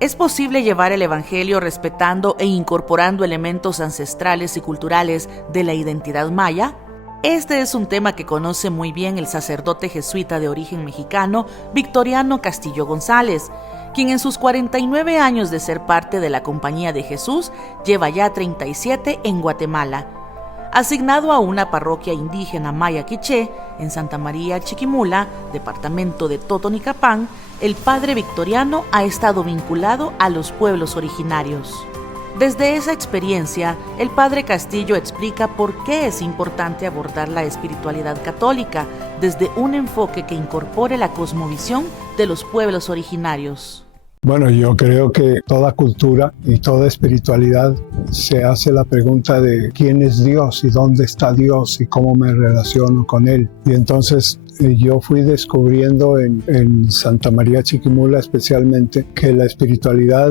¿Es posible llevar el Evangelio respetando e incorporando elementos ancestrales y culturales de la identidad maya? Este es un tema que conoce muy bien el sacerdote jesuita de origen mexicano, Victoriano Castillo González, quien en sus 49 años de ser parte de la Compañía de Jesús lleva ya 37 en Guatemala. Asignado a una parroquia indígena maya quiché, en Santa María Chiquimula, departamento de Totonicapán, el padre Victoriano ha estado vinculado a los pueblos originarios. Desde esa experiencia, el padre Castillo explica por qué es importante abordar la espiritualidad católica desde un enfoque que incorpore la cosmovisión de los pueblos originarios. Bueno, yo creo que toda cultura y toda espiritualidad se hace la pregunta de quién es Dios y dónde está Dios y cómo me relaciono con Él. Y entonces yo fui descubriendo en Santa María Chiquimula especialmente que la espiritualidad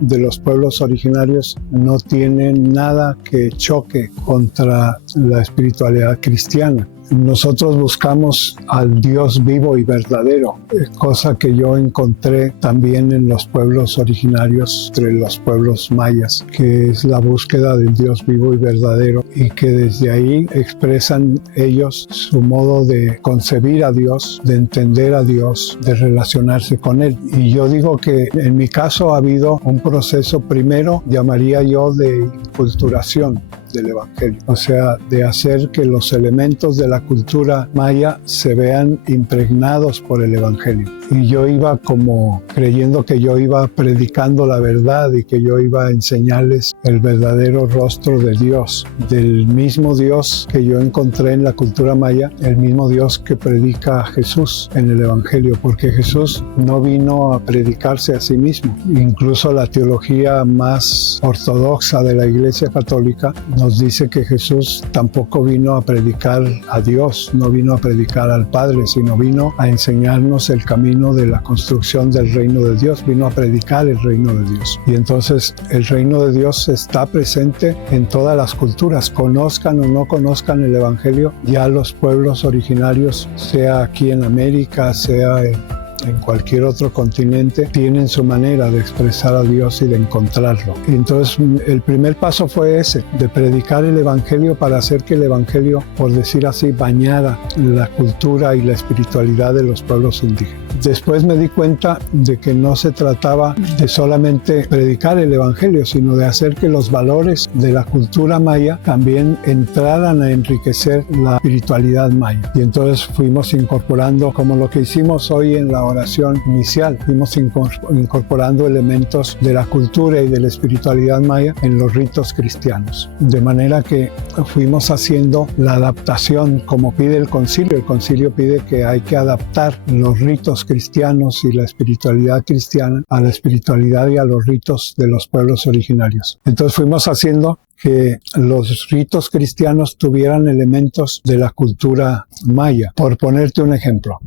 de los pueblos originarios no tiene nada que choque contra la espiritualidad cristiana. Nosotros buscamos al Dios vivo y verdadero, cosa que yo encontré también en los pueblos originarios, entre los pueblos mayas, que es la búsqueda del Dios vivo y verdadero, y que desde ahí expresan ellos su modo de concebir a Dios, de entender a Dios, de relacionarse con Él. Y yo digo que en mi caso ha habido un proceso primero, llamaría yo, de inculturación del Evangelio, o sea, de hacer que los elementos de la cultura maya se vean impregnados por el Evangelio. Y yo iba como creyendo que yo iba predicando la verdad y que yo iba a enseñarles el verdadero rostro de Dios, del mismo Dios que yo encontré en la cultura maya, el mismo Dios que predica a Jesús en el Evangelio, porque Jesús no vino a predicarse a sí mismo. Incluso la teología más ortodoxa de la Iglesia Católica nos dice que Jesús tampoco vino a predicar a Dios, no vino a predicar al Padre, sino vino a enseñarnos el camino de la construcción del reino de Dios, vino a predicar el reino de Dios. Y entonces el reino de Dios está presente en todas las culturas, conozcan o no conozcan el Evangelio, ya los pueblos originarios, sea aquí en América, sea en cualquier otro continente, tienen su manera de expresar a Dios y de encontrarlo. Y entonces el primer paso fue ese, de predicar el Evangelio para hacer que el Evangelio, por decir así, bañara la cultura y la espiritualidad de los pueblos indígenas. Después me di cuenta de que no se trataba de solamente predicar el Evangelio, sino de hacer que los valores de la cultura maya también entraran a enriquecer la espiritualidad maya. Y entonces fuimos incorporando, como lo que hicimos hoy en la oración inicial, fuimos incorporando elementos de la cultura y de la espiritualidad maya en los ritos cristianos. De manera que fuimos haciendo la adaptación como pide el concilio. El concilio pide que hay que adaptar los ritos cristianos y la espiritualidad cristiana a la espiritualidad y a los ritos de los pueblos originarios. Entonces fuimos haciendo que los ritos cristianos tuvieran elementos de la cultura maya. Por ponerte un ejemplo,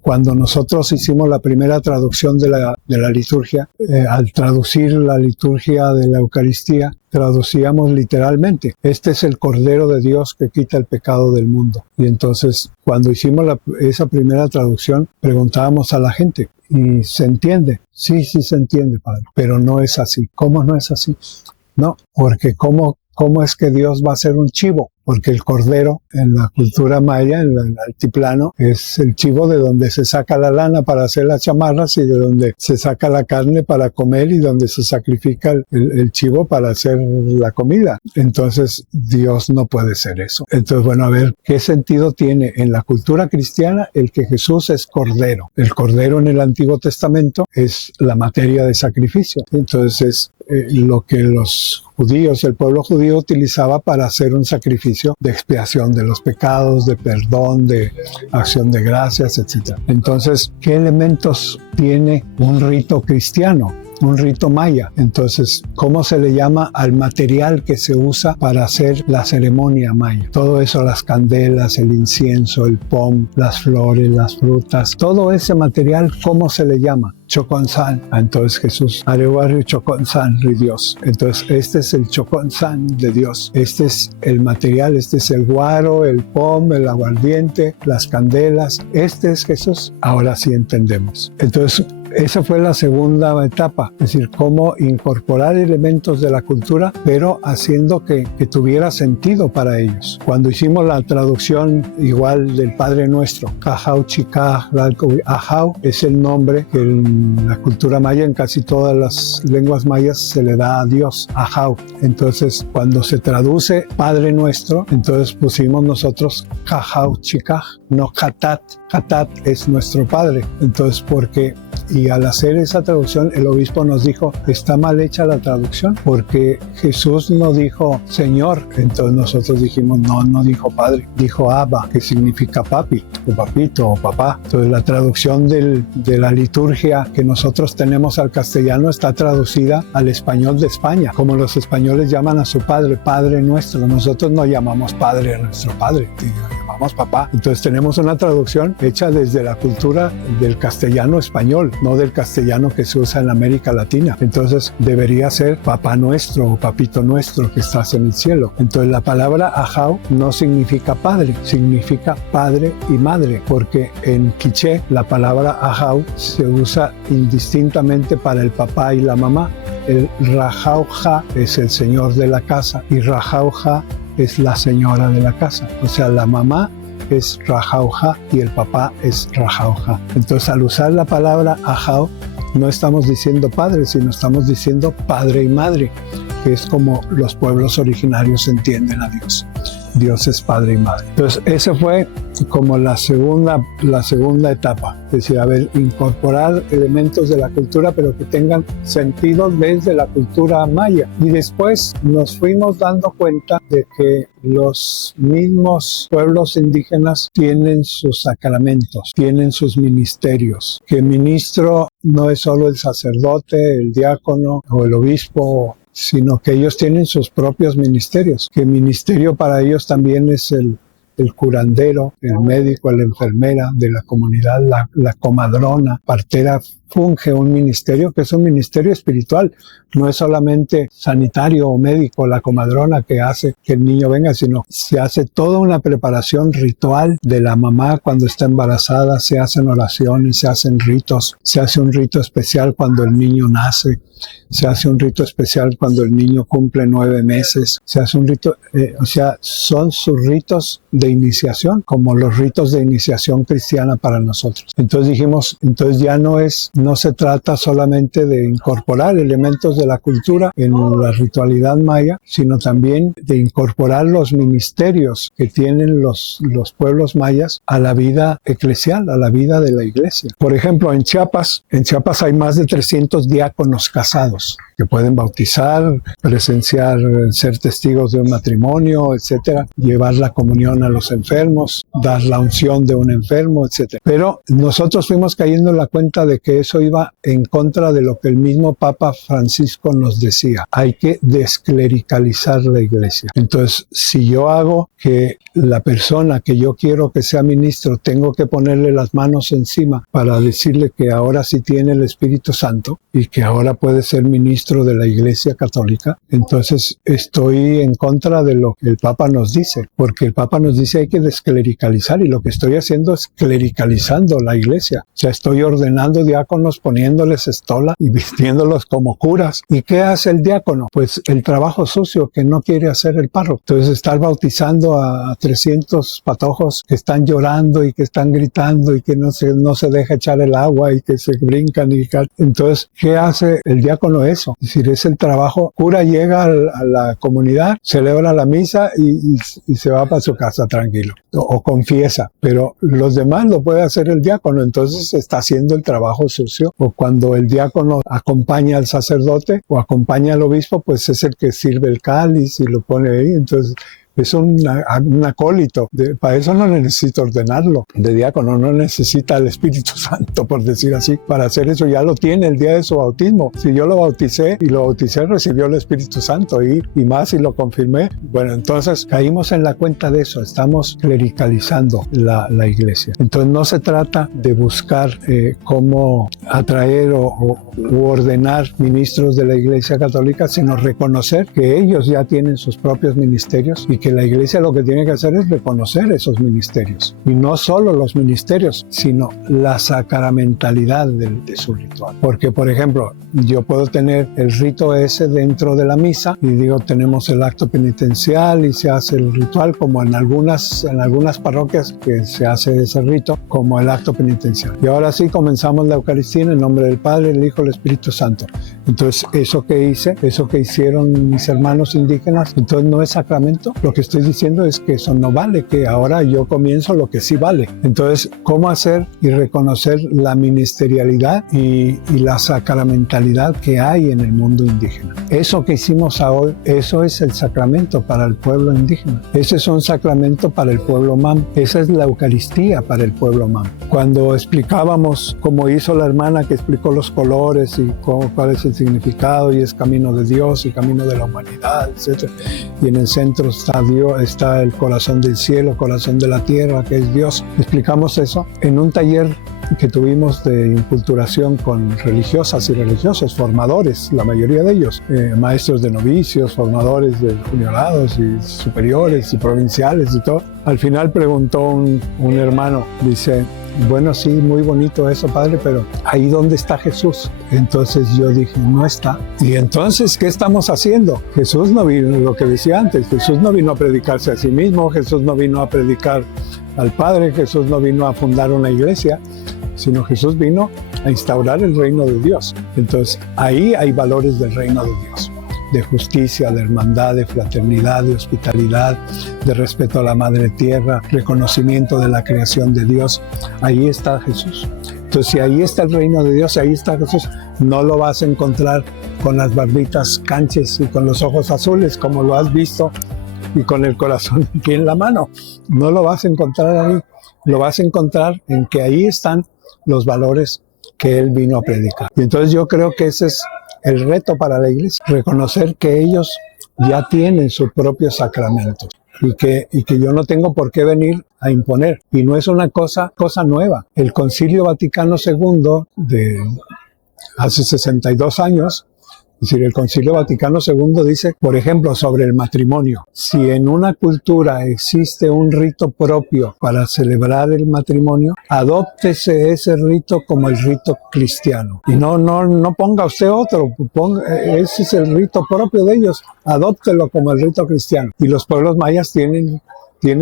cuando nosotros hicimos la primera traducción de la liturgia, al traducir la liturgia de la Eucaristía, traducíamos literalmente, este es el Cordero de Dios que quita el pecado del mundo. Y entonces, cuando hicimos esa primera traducción, preguntábamos a la gente, ¿y se entiende? Sí, sí se entiende, Padre, pero no es así. ¿Cómo no es así? No, porque ¿cómo es que Dios va a ser un chivo? Porque el cordero en la cultura maya, en el altiplano, es el chivo de donde se saca la lana para hacer las chamarras y de donde se saca la carne para comer y donde se sacrifica el chivo para hacer la comida. Entonces Dios no puede ser eso. Entonces, bueno, a ver, ¿qué sentido tiene en la cultura cristiana el que Jesús es cordero? El cordero en el Antiguo Testamento es la materia de sacrificio. Entonces lo que los judíos, el pueblo judío utilizaba para hacer un sacrificio de expiación de los pecados, de perdón, de acción de gracias, etc. Entonces, ¿qué elementos tiene un rito cristiano, un rito maya. Entonces, ¿cómo se le llama al material que se usa para hacer la ceremonia maya? Todo eso, las candelas, el incienso, el pom, las flores, las frutas, todo ese material, ¿cómo se le llama? Choconzán. Entonces Jesús, Arewario Choconzán de Dios. Entonces este es el Choconzán de Dios. Este es el material, este es el guaro, el pom, el aguardiente, las candelas. Este es Jesús. Ahora sí entendemos. Entonces esa fue la segunda etapa, es decir, cómo incorporar elementos de la cultura, pero haciendo que tuviera sentido para ellos. Cuando hicimos la traducción igual del Padre Nuestro, Cajau Chicaj, Ajau es el nombre que en la cultura maya, en casi todas las lenguas mayas, se le da a Dios, Ajau. Entonces, cuando se traduce Padre Nuestro, entonces pusimos nosotros Cajau Chicaj, no Katat. Katat es nuestro Padre. Entonces, porque y al hacer esa traducción, el obispo nos dijo, está mal hecha la traducción, porque Jesús no dijo Señor. Entonces nosotros dijimos, no dijo Padre, dijo Abba, que significa papi, o papito, o papá. Entonces la traducción de la liturgia que nosotros tenemos al castellano está traducida al español de España, como los españoles llaman a su Padre, Padre Nuestro. Nosotros no llamamos Padre a nuestro Padre, llamamos papá. Entonces tenemos una traducción hecha desde la cultura del castellano español, no del castellano que se usa en América Latina. Entonces debería ser Papá Nuestro o Papito Nuestro que estás en el cielo. Entonces la palabra Ajau no significa padre, significa padre y madre, porque en quiché la palabra Ajau se usa indistintamente para el papá y la mamá. El Rajauja es el señor de la casa y Rajauja es la señora de la casa. O sea, la mamá es Rajauja y el papá es Rajauja. Entonces, al usar la palabra Ajau, no estamos diciendo padre, sino estamos diciendo padre y madre, que es como los pueblos originarios entienden a Dios. Dios es padre y madre. Entonces, esa fue como la segunda etapa. Es decir, incorporar elementos de la cultura, pero que tengan sentido desde la cultura maya. Y después nos fuimos dando cuenta de que los mismos pueblos indígenas tienen sus sacramentos, tienen sus ministerios. Que ministro no es solo el sacerdote, el diácono o el obispo, sino que ellos tienen sus propios ministerios, que ministerio para ellos también es el curandero, el médico, la enfermera de la comunidad, la comadrona, partera, funge un ministerio que es un ministerio espiritual. No es solamente sanitario o médico la comadrona que hace que el niño venga, sino se hace toda una preparación ritual de la mamá cuando está embarazada, se hacen oraciones, se hacen ritos, se hace un rito especial cuando el niño nace, se hace un rito especial cuando el niño cumple 9 meses, se hace un rito, son sus ritos de iniciación, como los ritos de iniciación cristiana para nosotros. Entonces dijimos, entonces ya no se trata solamente de incorporar elementos de la cultura en la ritualidad maya, sino también de incorporar los ministerios que tienen los pueblos mayas a la vida eclesial, a la vida de la iglesia. Por ejemplo, en Chiapas hay más de 300 diáconos casados que pueden bautizar, presenciar, ser testigos de un matrimonio, etcétera, llevar la comunión a los enfermos, dar la unción de un enfermo, etcétera. Pero nosotros fuimos cayendo en la cuenta de que eso iba en contra de lo que el mismo Papa Francisco nos decía. Hay que desclericalizar la iglesia. Entonces, si yo hago que la persona que yo quiero que sea ministro, tengo que ponerle las manos encima para decirle que ahora sí tiene el Espíritu Santo y que ahora puede ser ministro de la Iglesia Católica, entonces estoy en contra de lo que el Papa nos dice, porque el Papa nos dice hay que desclericalizar, y lo que estoy haciendo es clericalizando la Iglesia. O sea, estoy ordenando diáconos, poniéndoles estola y vistiéndolos como curas. ¿Y qué hace el diácono? Pues el trabajo sucio que no quiere hacer el párroco. Entonces estar bautizando a 300 patojos que están llorando y que están gritando y que no se deja echar el agua y que se brincan entonces, ¿qué hace el diácono? Eso. Es decir, es el trabajo. Cura llega a la comunidad, celebra la misa y se va para su casa tranquilo. O confiesa. Pero los demás lo puede hacer el diácono. Entonces está haciendo el trabajo sucio. O cuando el diácono acompaña al sacerdote o acompaña al obispo, pues es el que sirve el cáliz y lo pone ahí. Entonces es un acólito. Para eso no necesito ordenarlo de diácono, no necesita el Espíritu Santo, por decir así. Para hacer eso ya lo tiene el día de su bautismo. Si yo lo bauticé recibió el Espíritu Santo y más y lo confirmé. Bueno, entonces caímos en la cuenta de eso. Estamos clericalizando la iglesia. Entonces no se trata de buscar cómo atraer u ordenar ministros de la Iglesia Católica, sino reconocer que ellos ya tienen sus propios ministerios y que la Iglesia lo que tiene que hacer es reconocer esos ministerios. Y no solo los ministerios, sino la sacramentalidad de su ritual. Porque, por ejemplo, yo puedo tener el rito ese dentro de la misa y digo, tenemos el acto penitencial y se hace el ritual, como en algunas parroquias que se hace ese rito como el acto penitencial. Y ahora sí comenzamos la Eucaristía en el nombre del Padre, el Hijo y el Espíritu Santo. Entonces, eso que hicieron mis hermanos indígenas, entonces no es sacramento. Lo que estoy diciendo es que eso no vale, que ahora yo comienzo lo que sí vale. Entonces, ¿cómo hacer y reconocer la ministerialidad y la sacramentalidad que hay en el mundo indígena? Eso que hicimos hoy, eso es el sacramento para el pueblo indígena. Ese es un sacramento para el pueblo MAM. Esa es la Eucaristía para el pueblo MAM. Cuando explicábamos, como hizo la hermana que explicó los colores y cuál es el significado, y es camino de Dios y camino de la humanidad, etc. Y en el centro está Dios, está el corazón del cielo, corazón de la tierra, que es Dios. Explicamos eso en un taller que tuvimos de inculturación con religiosas y religiosos, formadores, la mayoría de ellos, maestros de novicios, formadores de juniораdos y superiores y provinciales y todo. Al final preguntó un hermano, dice, bueno, sí, muy bonito eso, padre, pero ¿ahí dónde está Jesús? Entonces yo dije, no está. Y entonces, ¿qué estamos haciendo? Jesús no vino, lo que decía antes, Jesús no vino a predicarse a sí mismo, Jesús no vino a predicar al Padre, Jesús no vino a fundar una iglesia, sino Jesús vino a instaurar el reino de Dios. Entonces, ahí hay valores del reino de Dios, de justicia, de hermandad, de fraternidad, de hospitalidad, de respeto a la madre tierra, reconocimiento de la creación de Dios. Ahí está Jesús. Entonces, si ahí está el reino de Dios, ahí está Jesús. No lo vas a encontrar con las barbitas canches y con los ojos azules, como lo has visto, y con el corazón aquí en la mano. No lo vas a encontrar ahí. Lo vas a encontrar en que ahí están los valores que Él vino a predicar. Y entonces yo creo que ese es el reto para la iglesia, reconocer que ellos ya tienen sus propios sacramentos y que yo no tengo por qué venir a imponer. Y no es una cosa nueva. El Concilio Vaticano II de hace 62 años, es decir, el Concilio Vaticano II dice, por ejemplo, sobre el matrimonio. Si en una cultura existe un rito propio para celebrar el matrimonio, adóptese ese rito como el rito cristiano. Y no ponga usted otro, ese es el rito propio de ellos, adóptelo como el rito cristiano. Y los pueblos mayas tienen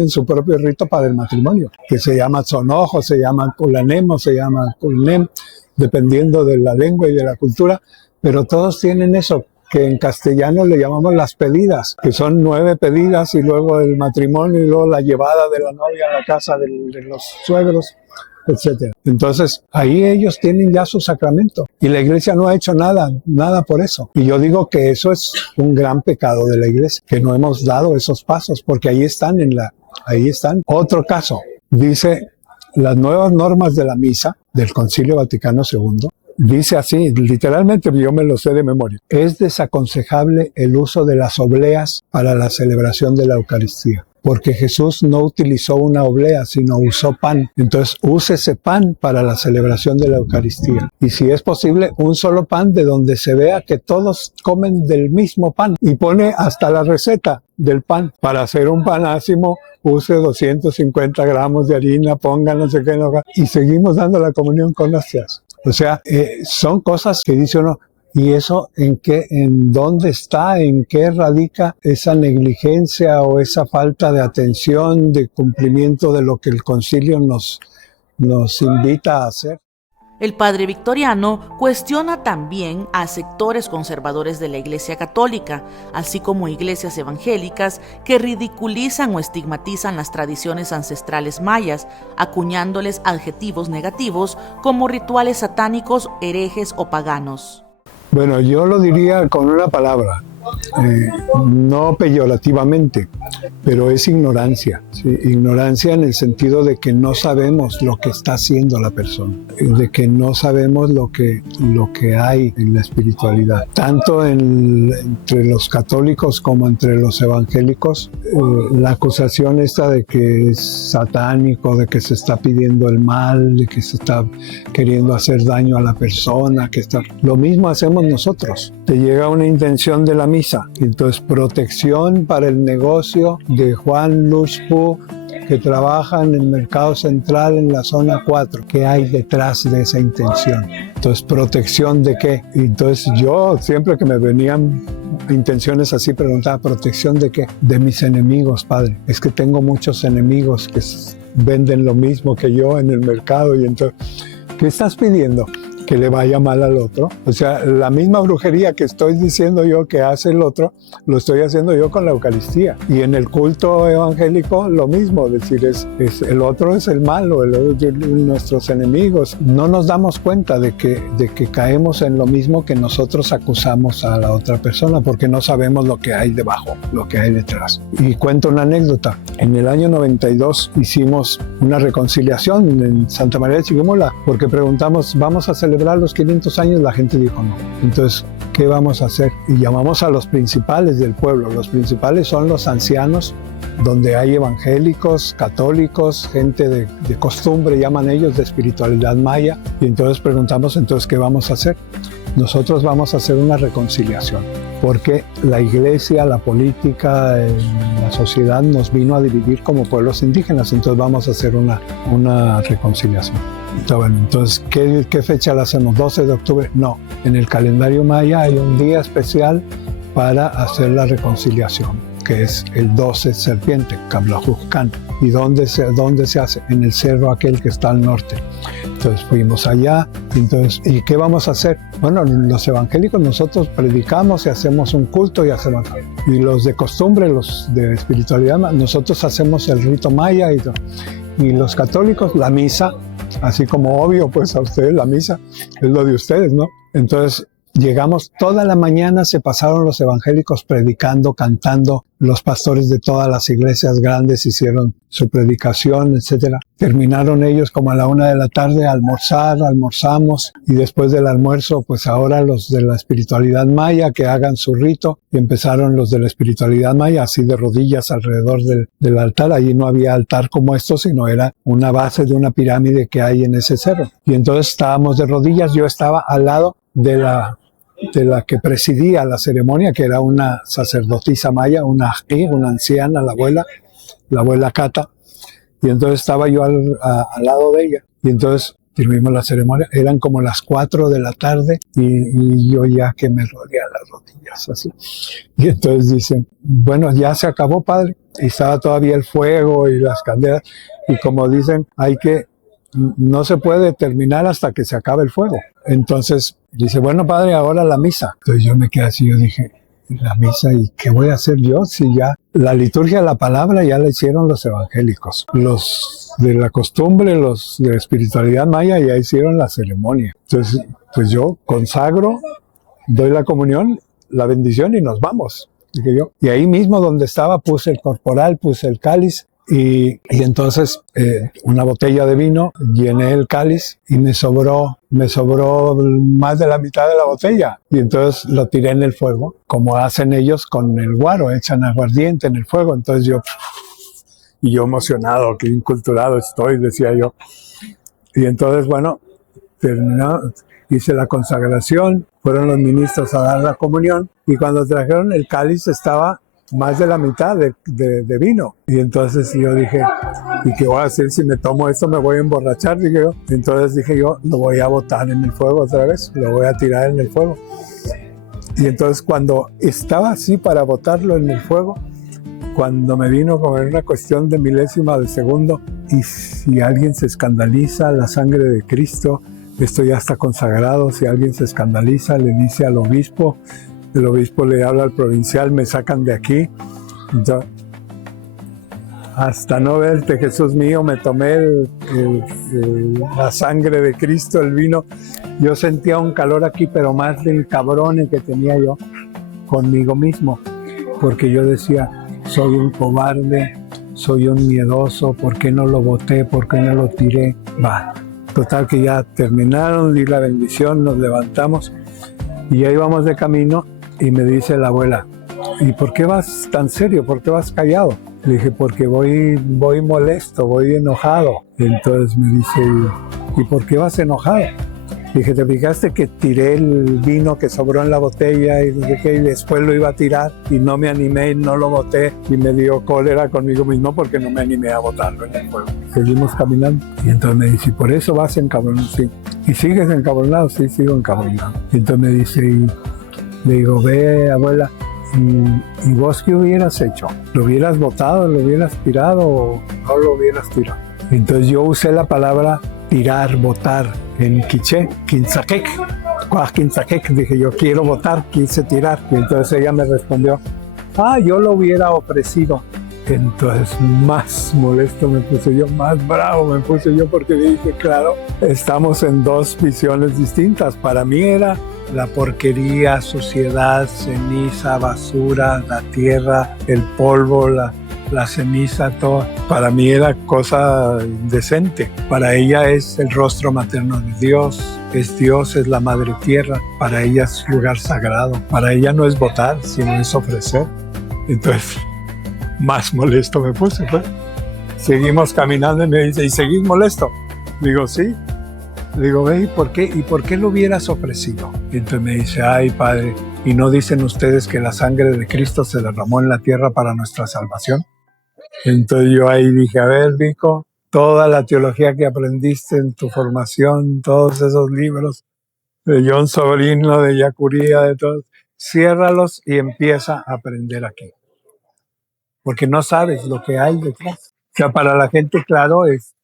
su propio rito para el matrimonio, que se llama tzonojo, se llama culanemo, se llama culnem, dependiendo de la lengua y de la cultura. Pero todos tienen eso, que en castellano le llamamos las pedidas, que son 9 pedidas y luego el matrimonio y luego la llevada de la novia a la casa de los suegros, etc. Entonces, ahí ellos tienen ya su sacramento y la iglesia no ha hecho nada por eso. Y yo digo que eso es un gran pecado de la iglesia, que no hemos dado esos pasos, porque ahí están. Otro caso, dice las nuevas normas de la misa del Concilio Vaticano II. Dice así, literalmente, yo me lo sé de memoria. Es desaconsejable el uso de las obleas para la celebración de la Eucaristía, porque Jesús no utilizó una oblea, sino usó pan. Entonces, use ese pan para la celebración de la Eucaristía. Y si es posible, un solo pan de donde se vea que todos comen del mismo pan. Y pone hasta la receta del pan. Para hacer un pan ácimo, use 250 gramos de harina, ponga no sé qué, y seguimos dando la comunión con hostias. O sea, son cosas que dice uno, ¿y eso en dónde está, en qué radica esa negligencia o esa falta de atención, de cumplimiento de lo que el concilio nos invita a hacer? El padre Victoriano cuestiona también a sectores conservadores de la Iglesia Católica, así como iglesias evangélicas que ridiculizan o estigmatizan las tradiciones ancestrales mayas, acuñándoles adjetivos negativos como rituales satánicos, herejes o paganos. Bueno, yo lo diría con una palabra: no peyorativamente, pero es ignorancia, ¿sí? Ignorancia en el sentido de que no sabemos lo que está haciendo la persona, de que no sabemos lo que hay en la espiritualidad. Tanto entre los católicos como entre los evangélicos, la acusación esta de que es satánico, de que se está pidiendo el mal, de que se está queriendo hacer daño a la persona, lo mismo hacemos nosotros. Te llega una intención de la misa, entonces protección para el negocio de Juan Lushpu, que trabaja en el mercado central en la zona 4. ¿Qué hay detrás de esa intención? Entonces, ¿protección de qué? Entonces yo, siempre que me venían intenciones así, preguntaba, ¿protección de qué? De mis enemigos, Padre. Es que tengo muchos enemigos que venden lo mismo que yo en el mercado, y entonces, ¿qué estás pidiendo? Que le vaya mal al otro. O sea, la misma brujería que estoy diciendo yo que hace el otro, lo estoy haciendo yo con la Eucaristía. Y en el culto evangélico lo mismo, es decir, el otro es el malo, nuestros enemigos. No nos damos cuenta de que caemos en lo mismo que nosotros acusamos a la otra persona, porque no sabemos lo que hay debajo, lo que hay detrás. Y cuento una anécdota. En el año 92 hicimos una reconciliación en Santa María de Chiquimula, porque preguntamos, ¿vamos a celebrar los 500 años? La gente dijo no. Entonces, ¿qué vamos a hacer? Y llamamos a los principales del pueblo. Los principales son los ancianos, donde hay evangélicos, católicos, gente de costumbre, llaman ellos, de espiritualidad maya. Y entonces preguntamos, entonces, ¿qué vamos a hacer? Nosotros vamos a hacer una reconciliación, porque la iglesia, la política, la sociedad nos vino a dividir como pueblos indígenas, entonces vamos a hacer una reconciliación. Entonces, ¿qué fecha la hacemos? ¿12 de octubre? No, en el calendario maya hay un día especial para hacer la reconciliación, que es el 12 serpiente, Cablajucán. ¿Y dónde se hace? En el cerro aquel que está al norte. Entonces fuimos allá, ¿y qué vamos a hacer? Bueno, los evangélicos nosotros predicamos y hacemos un culto y hacemos... Y los de costumbre, los de espiritualidad, nosotros hacemos el rito maya y los católicos la misa, así como obvio, pues a ustedes la misa es lo de ustedes, ¿no? Entonces llegamos, toda la mañana se pasaron los evangélicos predicando, cantando, los pastores de todas las iglesias grandes hicieron su predicación, etc. Terminaron ellos como a la 1 de la tarde, almorzamos, y después del almuerzo, pues ahora los de la espiritualidad maya que hagan su rito, y empezaron los de la espiritualidad maya así de rodillas alrededor del altar. Allí no había altar como esto, sino era una base de una pirámide que hay en ese cerro. Y entonces estábamos de rodillas, yo estaba al lado de la que presidía la ceremonia, que era una sacerdotisa maya, una anciana, la abuela Cata, y entonces estaba yo al lado de ella, y entonces terminamos la ceremonia, eran como las 4 de la tarde, y yo ya que me rodea las rodillas, así, y entonces dicen, bueno, ya se acabó, Padre, y estaba todavía el fuego y las candelas, y como dicen, no se puede terminar hasta que se acabe el fuego. Entonces dice, bueno, Padre, ahora la misa. Entonces yo me quedé así, yo dije, ¿la misa? ¿Y qué voy a hacer yo? Si ya la liturgia de la palabra ya la hicieron los evangélicos. Los de la costumbre, los de espiritualidad maya ya hicieron la ceremonia. Entonces, pues yo consagro, doy la comunión, la bendición y nos vamos. Dije yo. Y ahí mismo donde estaba puse el corporal, puse el cáliz. Y entonces una botella de vino, llené el cáliz y me sobró más de la mitad de la botella, y entonces lo tiré en el fuego, como hacen ellos con el guaro, echan aguardiente en el fuego. Entonces yo emocionado, qué inculturado estoy, decía yo. Y entonces, bueno, terminó, hice la consagración, fueron los ministros a dar la comunión, y cuando trajeron el cáliz estaba más de la mitad de vino. Y entonces yo dije, ¿y qué voy a hacer si me tomo esto? Me voy a emborrachar, dije yo. Entonces dije yo, lo voy a botar en el fuego otra vez, lo voy a tirar en el fuego. Y entonces cuando estaba así para botarlo en el fuego, cuando me vino como en una cuestión de milésima de segundo, y si alguien se escandaliza, la sangre de Cristo, esto ya está consagrado, si alguien se escandaliza, le dice al obispo, el obispo le habla al provincial, me sacan de aquí. Yo, hasta no verte, Jesús mío, me tomé la sangre de Cristo, el vino. Yo sentía un calor aquí, pero más del cabrón que tenía yo. conmigo mismo, porque yo decía, soy un cobarde, soy un miedoso, ¿por qué no lo boté? ¿Por qué no lo tiré? Total que ya terminaron, di la bendición, nos levantamos y ahí vamos de camino y me dice la abuela, ¿y por qué vas tan serio? ¿Por qué vas callado? Le dije, porque voy molesto, voy enojado. Y entonces me dice, ¿y por qué vas enojado? Dije, ¿te fijaste que tiré el vino que sobró en la botella y después lo iba a tirar y no me animé y no lo boté y me dio cólera conmigo mismo porque no me animé a botarlo en el fuego? Seguimos caminando y entonces me dice, ¿por eso vas encabronado? Sí. ¿Y sigues encabronado? Sí, sigo encabronado. Y entonces me dice, le digo, ve abuela, ¿y vos qué hubieras hecho? ¿Lo hubieras botado, lo hubieras tirado o no lo hubieras tirado? Entonces yo usé la palabra tirar, botar en quiché, quinzaquec. Quinzaquec, dije yo quiero botar, quise tirar. Y entonces ella me respondió, yo lo hubiera ofrecido. Entonces más molesto me puse yo, más bravo me puse yo porque dije, claro, estamos en dos visiones distintas. Para mí era la porquería, suciedad, ceniza, basura, la tierra, el polvo, la ceniza, todo. Para mí era cosa indecente. Para ella es el rostro materno de Dios, es la madre tierra. Para ella es lugar sagrado. Para ella no es votar, sino es ofrecer. Entonces, más molesto me puse, pues. Seguimos caminando y me dice, ¿y seguís molesto? Digo, sí. Digo, ve, ¿y por qué lo hubieras ofrecido? Y entonces me dice, ay, padre, ¿y no dicen ustedes que la sangre de Cristo se derramó en la tierra para nuestra salvación? Entonces yo ahí dije, a ver, Vico, toda la teología que aprendiste en tu formación, todos esos libros de John Sobrino, de Yacuría, de todos, ciérralos y empieza a aprender aquí. Porque no sabes lo que hay detrás. O sea, para la gente, claro, es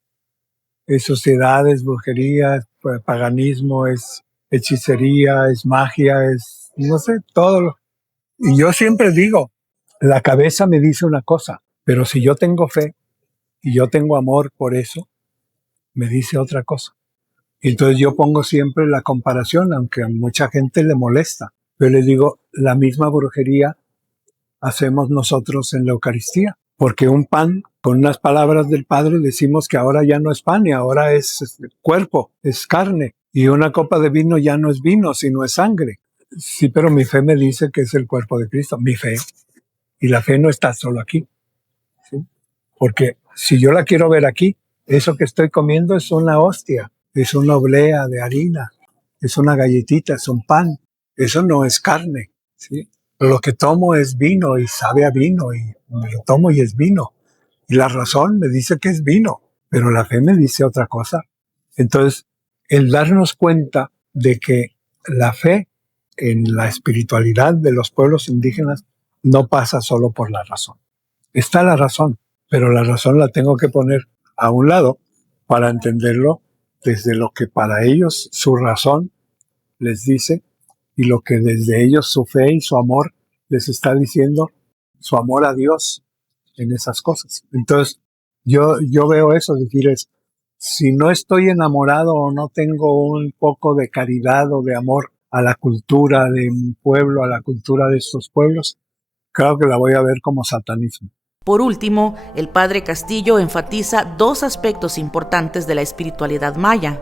sociedad, es brujería, es paganismo, es hechicería, es magia, es, no sé, todo. Y yo siempre digo, la cabeza me dice una cosa, pero si yo tengo fe y yo tengo amor por eso, me dice otra cosa. Y entonces yo pongo siempre la comparación, aunque a mucha gente le molesta. Yo les digo, la misma brujería hacemos nosotros en la Eucaristía. Porque un pan, con unas palabras del Padre, decimos que ahora ya no es pan y ahora es cuerpo, es carne. Y una copa de vino ya no es vino, sino es sangre. Sí, pero mi fe me dice que es el cuerpo de Cristo, mi fe. Y la fe no está solo aquí. ¿Sí? Porque si yo la quiero ver aquí, eso que estoy comiendo es una hostia, es una oblea de harina, es una galletita, es un pan. Eso no es carne, ¿sí? Lo que tomo es vino y sabe a vino y me lo tomo y es vino. Y la razón me dice que es vino, pero la fe me dice otra cosa. Entonces, el darnos cuenta de que la fe en la espiritualidad de los pueblos indígenas no pasa solo por la razón. Está la razón, pero la razón la tengo que poner a un lado para entenderlo desde lo que para ellos su razón les dice y lo que desde ellos su fe y su amor les está diciendo, su amor a Dios en esas cosas. Entonces, yo veo eso, decir, si no estoy enamorado o no tengo un poco de caridad o de amor a la cultura de mi pueblo, a la cultura de estos pueblos, claro que la voy a ver como satanismo. Por último, el padre Castillo enfatiza dos aspectos importantes de la espiritualidad maya.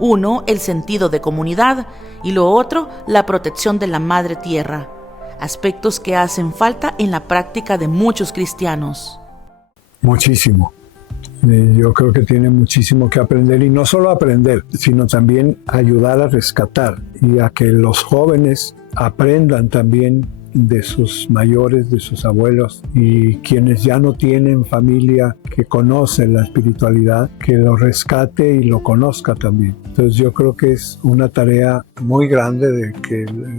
Uno, el sentido de comunidad, y lo otro, la protección de la madre tierra. Aspectos que hacen falta en la práctica de muchos cristianos. Muchísimo. Yo creo que tiene muchísimo que aprender, y no solo aprender, sino también ayudar a rescatar y a que los jóvenes aprendan también de sus mayores, de sus abuelos, y quienes ya no tienen familia que conocen la espiritualidad, que lo rescate y lo conozca también. Entonces yo creo que es una tarea muy grande,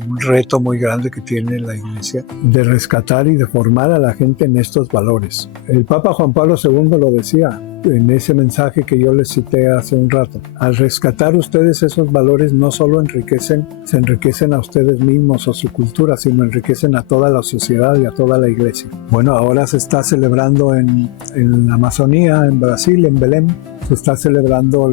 un reto muy grande que tiene la Iglesia, de rescatar y de formar a la gente en estos valores. El Papa Juan Pablo II lo decía en ese mensaje que yo les cité hace un rato. Al rescatar ustedes esos valores, no solo se enriquecen a ustedes mismos o su cultura, sino enriquecen a toda la sociedad y a toda la Iglesia. Bueno, ahora se está celebrando en la Amazonía, en Brasil, en Belém, se está celebrando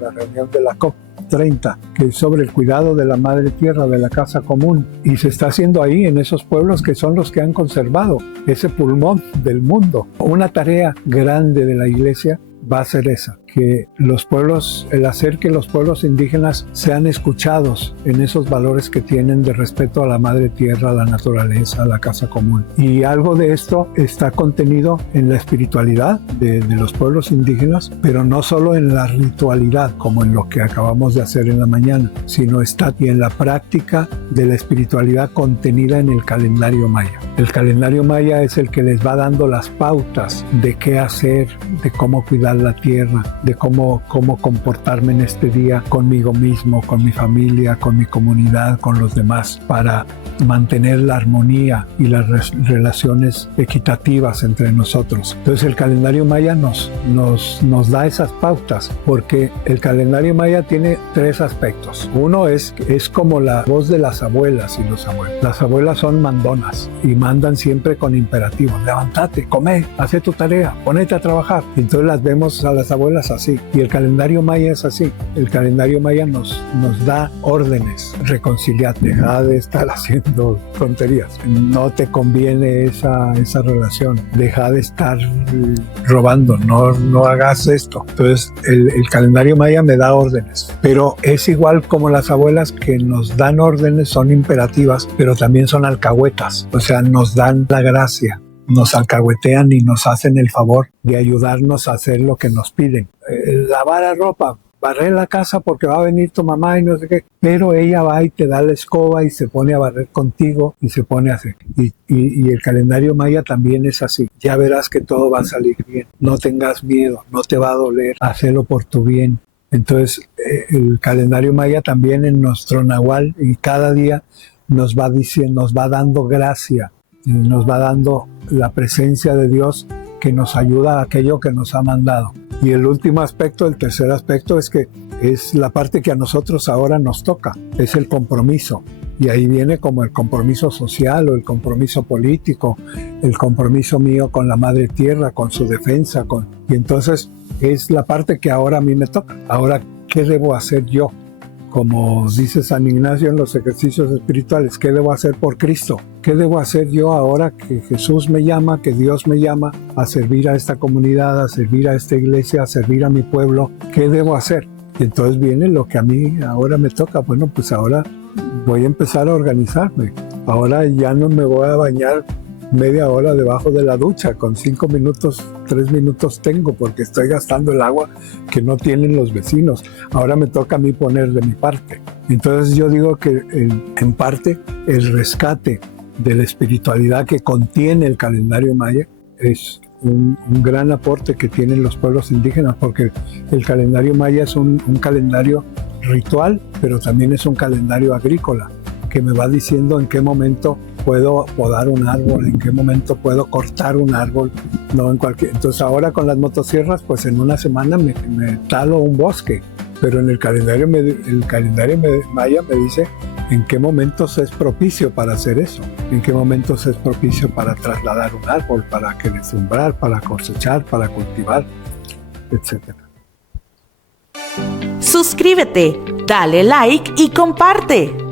la reunión de la COP. 30, que es sobre el cuidado de la madre tierra, de la casa común. Y se está haciendo ahí en esos pueblos que son los que han conservado ese pulmón del mundo. Una tarea grande de la iglesia va a ser esa, que los pueblos, el hacer que los pueblos indígenas sean escuchados en esos valores que tienen de respeto a la madre tierra, a la naturaleza, a la casa común. Y algo de esto está contenido en la espiritualidad de los pueblos indígenas, pero no solo en la ritualidad, como en lo que acabamos de hacer en la mañana, sino está y en la práctica de la espiritualidad contenida en el calendario maya. El calendario maya es el que les va dando las pautas de qué hacer, de cómo cuidar la tierra, de cómo comportarme en este día conmigo mismo, con mi familia, con mi comunidad, con los demás, para mantener la armonía y las relaciones equitativas entre nosotros. Entonces el calendario maya nos da esas pautas, porque el calendario maya tiene 3 aspectos. Uno es como la voz de las abuelas y los abuelos. Las abuelas son mandonas y mandan siempre con imperativos: levántate, come, haz tu tarea, ponete a trabajar. Entonces las vemos a las abuelas así, y el calendario maya es así. El calendario maya nos da órdenes: reconciliar, deja de estar haciendo tonterías, no te conviene esa relación, deja de estar robando, no hagas esto. Entonces el calendario maya me da órdenes, pero es igual como las abuelas que nos dan órdenes, son imperativas, pero también son alcahuetas, o sea, nos dan la gracia, nos alcahuetean y nos hacen el favor de ayudarnos a hacer lo que nos piden. Lavar la ropa, barrer la casa porque va a venir tu mamá y no sé qué, pero ella va y te da la escoba y se pone a barrer contigo y se pone a hacer. Y el calendario maya también es así. Ya verás que todo va a salir bien, no tengas miedo, no te va a doler, hazlo por tu bien. Entonces el calendario maya también en nuestro nahual, y cada día nos va diciendo, nos va dando gracia, y nos va dando la presencia de Dios que nos ayuda a aquello que nos ha mandado. Y el último aspecto, el tercer aspecto, es que es la parte que a nosotros ahora nos toca, es el compromiso. Y ahí viene como el compromiso social o el compromiso político, el compromiso mío con la madre tierra, con su defensa. Y entonces es la parte que ahora a mí me toca. Ahora, ¿qué debo hacer yo? Como dice San Ignacio en los ejercicios espirituales, ¿qué debo hacer por Cristo? ¿Qué debo hacer yo ahora que Jesús me llama, que Dios me llama a servir a esta comunidad, a servir a esta iglesia, a servir a mi pueblo? ¿Qué debo hacer? Y entonces viene lo que a mí ahora me toca. Bueno, pues ahora voy a empezar a organizarme. Ahora ya no me voy a bañar media hora debajo de la ducha, con 5 minutos, 3 minutos tengo, porque estoy gastando el agua que no tienen los vecinos. Ahora me toca a mí poner de mi parte. Entonces yo digo que en parte el rescate de la espiritualidad que contiene el calendario maya es un gran aporte que tienen los pueblos indígenas, porque el calendario maya es un calendario ritual, pero también es un calendario agrícola, que me va diciendo en qué momento puedo podar un árbol, en qué momento puedo cortar un árbol, no en cualquier. Entonces ahora con las motosierras, pues en una semana me talo un bosque, pero en el calendario maya me dice en qué momentos es propicio para hacer eso, en qué momentos es propicio para trasladar un árbol, para que deslumbrar, para cosechar, para cultivar, etc. Suscríbete, dale like y comparte.